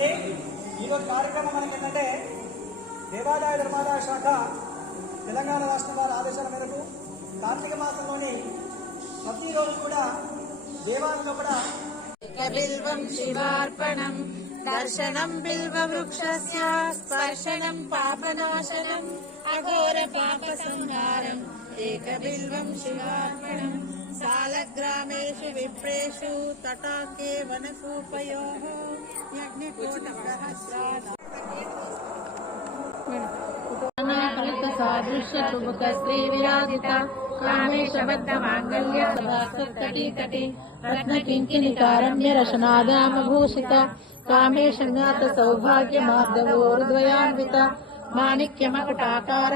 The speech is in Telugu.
అండి. ఈరోజు కార్యక్రమం మనకి ఏంటంటే దేవాదాయ ధర్మాదాయ శాఖ తెలంగాణ రాష్ట్రం వారి ఆదేశాల మేరకు కార్తీక మాసంలోని ప్రతిరోజు కూడా దేవాలయంలో కూడా బిల్వం శివార్పణం దర్శనం బిల్వ వృక్షస్య స్పర్శనం పాపనాశనం అఘోర పాప సంహారం ఏక బిల్వం శివార్పణం సాలగ్రామేషు విప్రేషు తటాకే వనకూపయోః యజ్ఞకోటి సహస్రాణి సాదృశ్య తుముఖ శ్రీ విరాజిత కామేశబద్ధ మాంగళ్య సభాసత్తటి రత్న కింకిణి కారమ్య రశనాదామ భూషిత కామేశ జ్ఞాత సౌభాగ్య మాధవోర్ద్వయాన్విత మాణిక్య మకుటాకార